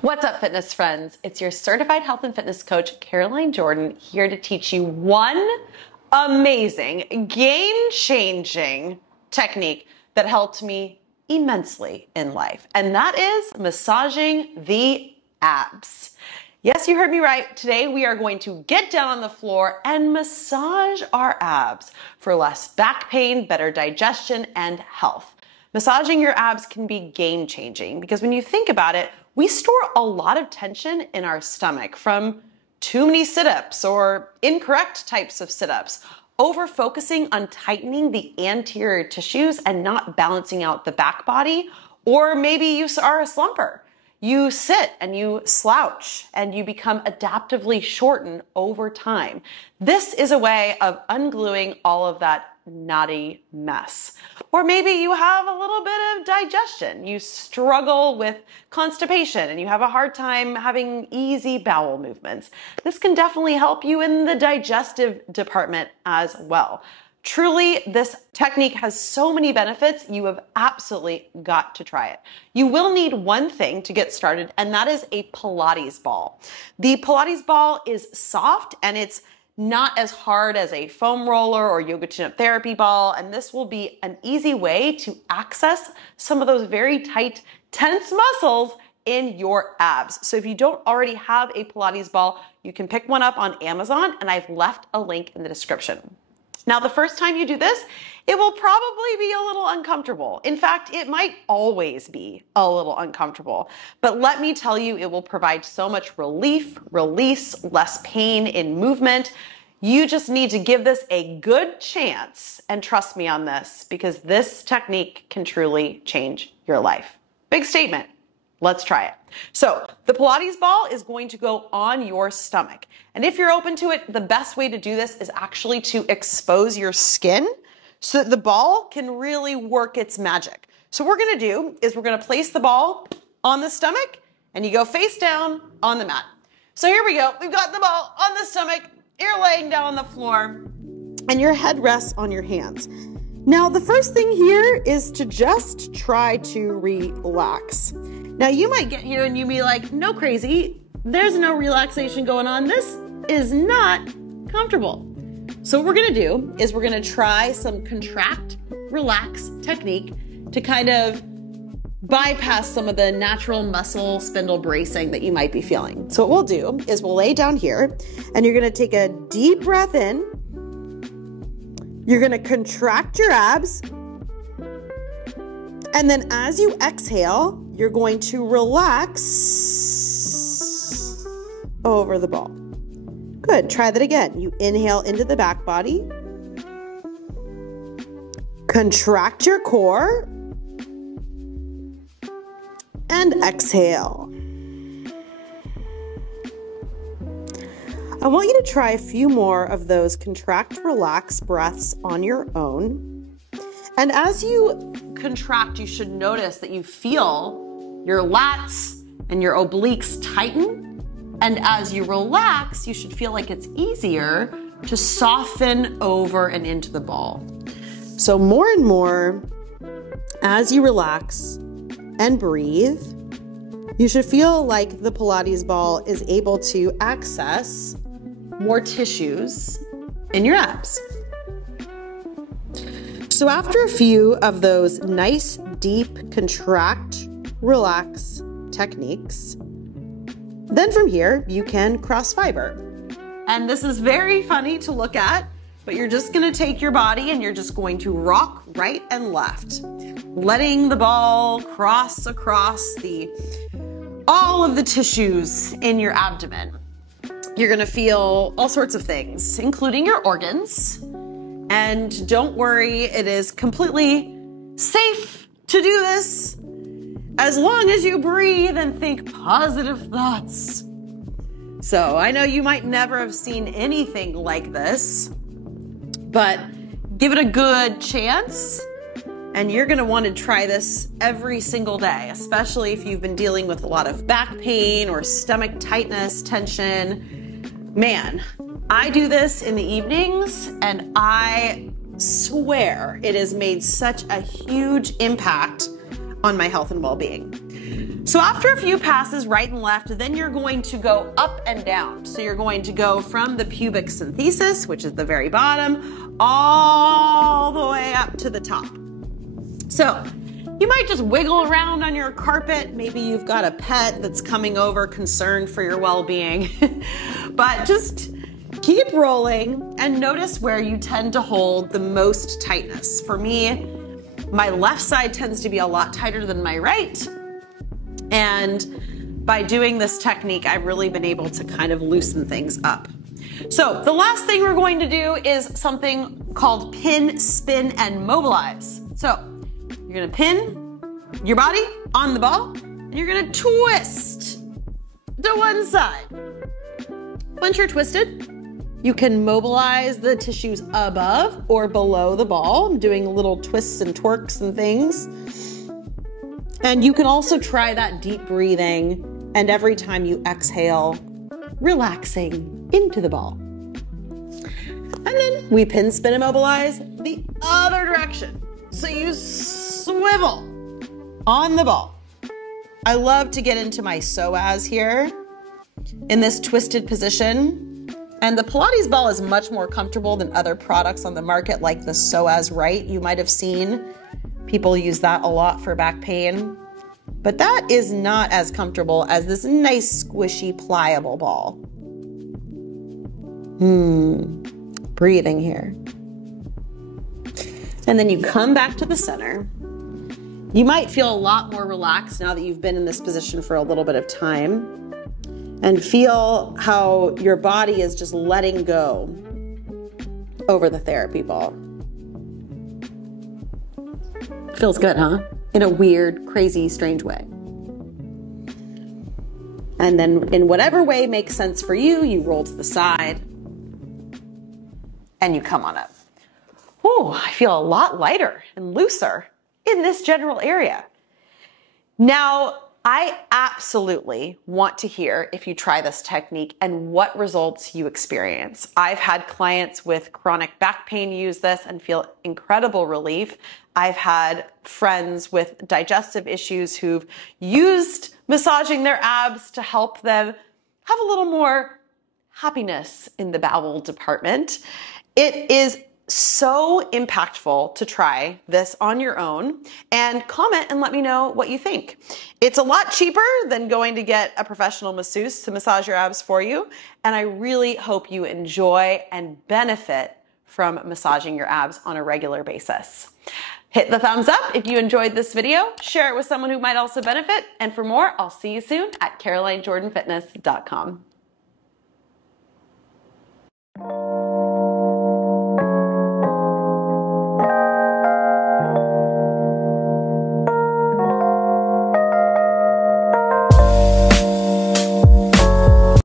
What's up, fitness friends? It's your certified health and fitness coach, Caroline Jordan, here to teach you one amazing, game-changing technique that helped me immensely in life, and that is massaging the abs. Yes, you heard me right. Today we are going to get down on the floor and massage our abs for less back pain, better digestion, and health. Massaging your abs can be game-changing because when you think about it, we store a lot of tension in our stomach from too many sit-ups or incorrect types of sit-ups, over focusing on tightening the anterior tissues and not balancing out the back body, or maybe you are a slumper. You sit and you slouch and you become adaptively shortened over time. This is a way of ungluing all of that knotty mess. Or maybe you have a little bit of digestion. You struggle with constipation and you have a hard time having easy bowel movements. This can definitely help you in the digestive department as well. Truly, this technique has so many benefits, you have absolutely got to try it. You will need one thing to get started, and that is a Pilates ball. The Pilates ball is soft and it's not as hard as a foam roller or yoga tune-up therapy ball, and this will be an easy way to access some of those very tight, tense muscles in your abs. So if you don't already have a Pilates ball, you can pick one up on Amazon, and I've left a link in the description. Now, the first time you do this, it will probably be a little uncomfortable. In fact, it might always be a little uncomfortable. But let me tell you, it will provide so much relief, release, less pain in movement. You just need to give this a good chance and trust me on this, because this technique can truly change your life. Big statement. Let's try it. So the Pilates ball is going to go on your stomach. And if you're open to it, the best way to do this is actually to expose your skin so that the ball can really work its magic. So what we're gonna do is we're gonna place the ball on the stomach and you go face down on the mat. So here we go. We've got the ball on the stomach. You're laying down on the floor and your head rests on your hands. Now, the first thing here is to just try to relax. Now, you might get here and you be like, no, crazy, there's no relaxation going on. This is not comfortable. So what we're gonna do is we're gonna try some contract, relax technique to kind of bypass some of the natural muscle spindle bracing that you might be feeling. So what we'll do is we'll lay down here and you're gonna take a deep breath in. You're gonna contract your abs. And then as you exhale, you're going to relax over the ball. Good, try that again. You inhale into the back body. Contract your core. And exhale. I want you to try a few more of those contract, relax breaths on your own. And as you contract, you should notice that you feel your lats and your obliques tighten. And as you relax, you should feel like it's easier to soften over and into the ball. So more and more, as you relax and breathe, you should feel like the Pilates ball is able to access more tissues in your abs. So after a few of those nice, deep, contract, relax techniques, then from here, you can cross fiber. And this is very funny to look at, but you're just gonna take your body and you're just going to rock right and left, letting the ball cross across all of the tissues in your abdomen. You're gonna feel all sorts of things, including your organs. And don't worry, it is completely safe to do this as long as you breathe and think positive thoughts. So I know you might never have seen anything like this, but give it a good chance. And you're gonna wanna try this every single day, especially if you've been dealing with a lot of back pain or stomach tightness, tension. Man, I do this in the evenings and I swear it has made such a huge impact on my health and well-being. So after a few passes right and left, then you're going to go up and down. So you're going to go from the pubic synthesis, which is the very bottom, all the way up to the top. So you might just wiggle around on your carpet. Maybe you've got a pet that's coming over concerned for your well-being. But just keep rolling and notice where you tend to hold the most tightness. For me, my left side tends to be a lot tighter than my right. And by doing this technique, I've really been able to kind of loosen things up. So the last thing we're going to do is something called pin, spin, and mobilize. So you're gonna pin your body on the ball, and you're gonna twist to one side. Once you're twisted, you can mobilize the tissues above or below the ball. I'm doing little twists and twerks and things. And you can also try that deep breathing, and every time you exhale, relaxing into the ball. And then we pin, spin, and mobilize the other direction. So you swivel on the ball. I love to get into my psoas here in this twisted position. And the Pilates ball is much more comfortable than other products on the market, like the psoas right. You might have seen people use that a lot for back pain, but that is not as comfortable as this nice, squishy, pliable ball. Breathing here. And then you come back to the center. You might feel a lot more relaxed now that you've been in this position for a little bit of time, and feel how your body is just letting go over the therapy ball. Feels good, huh? In a weird, crazy, strange way. And then in whatever way makes sense for you, you roll to the side and you come on up. Ooh, I feel a lot lighter and looser in this general area. Now, I absolutely want to hear if you try this technique and what results you experience. I've had clients with chronic back pain use this and feel incredible relief. I've had friends with digestive issues who've used massaging their abs to help them have a little more happiness in the bowel department. It is so impactful to try this on your own, and comment and let me know what you think. It's a lot cheaper than going to get a professional masseuse to massage your abs for you, and I really hope you enjoy and benefit from massaging your abs on a regular basis. Hit the thumbs up if you enjoyed this video, share it with someone who might also benefit, and for more, I'll see you soon at CarolineJordanFitness.com.